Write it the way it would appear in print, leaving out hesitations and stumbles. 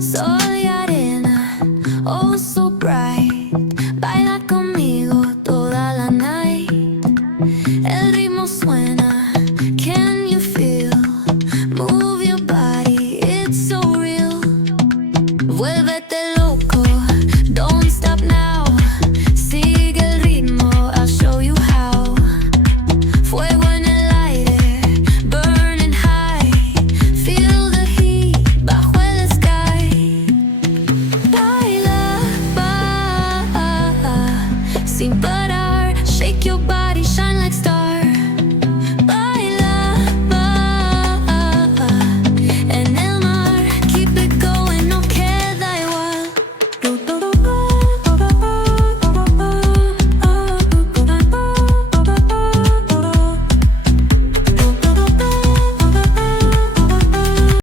Sol y arena, oh so bright. Baila conmigo toda la night. El